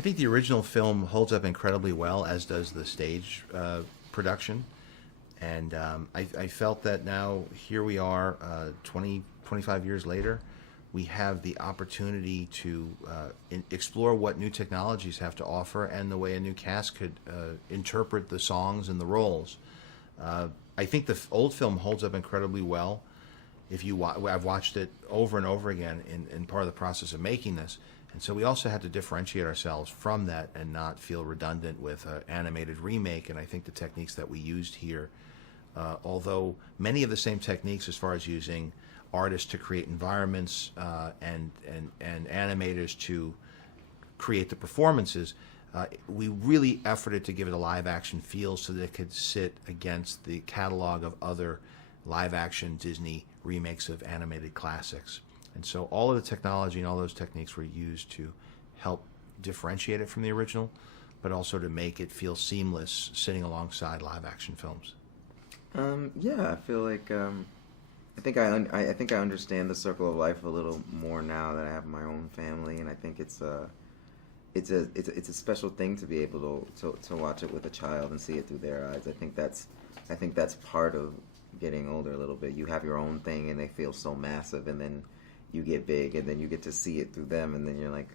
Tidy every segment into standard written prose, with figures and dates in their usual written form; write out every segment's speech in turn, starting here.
I think the original film holds up incredibly well, as does the stage production. And I felt that now, here we are, 20, 25 years later, we have the opportunity to explore what new technologies have to offer and the way a new cast could interpret the songs and the roles. I think the old film holds up incredibly well. If you I've watched it over and over again in part of the process of making this. And so we also had to differentiate ourselves from that and not feel redundant with an animated remake. And I think the techniques that we used here, although many of the same techniques as far as using artists to create environments and animators to create the performances, we really efforted to give it a live action feel so that it could sit against the catalog of other live action Disney remakes of animated classics. And so all of the technology and all those techniques were used to help differentiate it from the original, but also to make it feel seamless sitting alongside live action films. Yeah, I feel like I think I understand the circle of life a little more now that I have my own family, and I think it's a special thing to be able to watch it with a child and see it through their eyes. I think that's part of getting older a little bit. You have your own thing, and they feel so massive, and then you get big, and then you get to see it through them, and then you're like,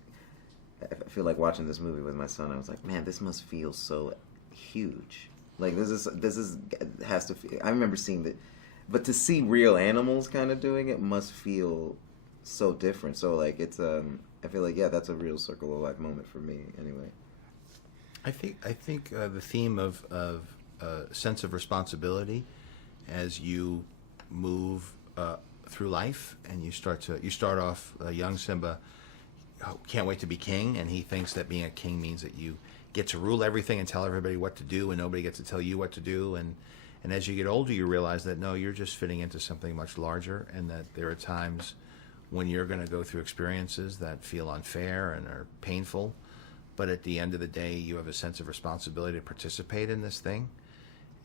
I feel like watching this movie with my son. I was like, man, this must feel so huge. Like this is has to feel. I remember seeing that, but to see real animals kind of doing it must feel so different. So like it's I feel like, yeah, that's a real circle of life moment for me anyway. I think the theme of sense of responsibility as you move through life, and you start off young Simba can't wait to be king, and he thinks that being a king means that you get to rule everything and tell everybody what to do, and nobody gets to tell you what to do. And as you get older, you realize that no, you're just fitting into something much larger, and that there are times when you're going to go through experiences that feel unfair and are painful, but at the end of the day, you have a sense of responsibility to participate in this thing,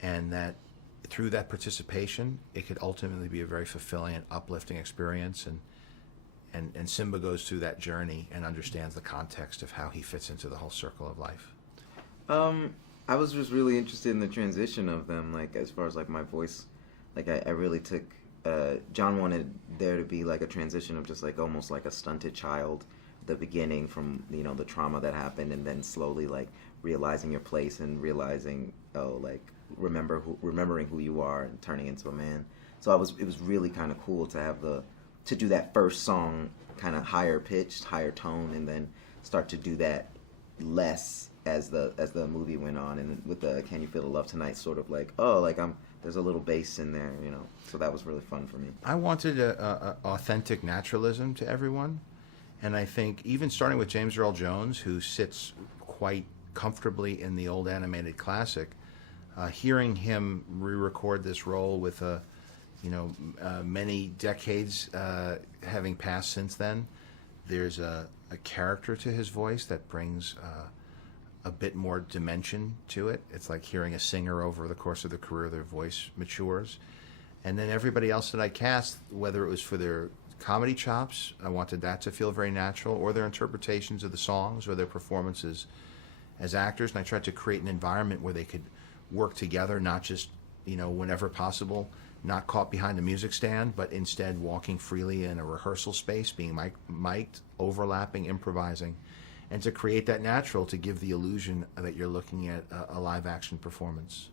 and that through that participation, it could ultimately be a very fulfilling and uplifting experience. And Simba goes through that journey and understands the context of how he fits into the whole circle of life. I was just really interested in the transition of them, like as far as like my voice, like I really took. John wanted there to be like a transition of just like almost like a stunted child, the beginning from the trauma that happened, and then slowly like realizing your place and realizing like remembering who you are and turning into a man. So it was really kind of cool to have to do that first song kind of higher pitched, higher tone, and then start to do that less as the movie went on, and with the Can You Feel the Love Tonight sort of like there's a little bass in there, so that was really fun for me. I wanted a authentic naturalism to everyone, and I think even starting with James Earl Jones, who sits quite comfortably in the old animated classic, hearing him re-record this role with many decades having passed since then, there's a character to his voice that brings a bit more dimension to it. It's like hearing a singer over the course of their career, their voice matures. And then everybody else that I cast, whether it was for their comedy chops, I wanted that to feel very natural, or their interpretations of the songs, or their performances as actors. And I tried to create an environment where they could work together, not just, whenever possible, not caught behind a music stand, but instead walking freely in a rehearsal space, being mic'd, overlapping, improvising, and to create that natural, to give the illusion that you're looking at a live action performance.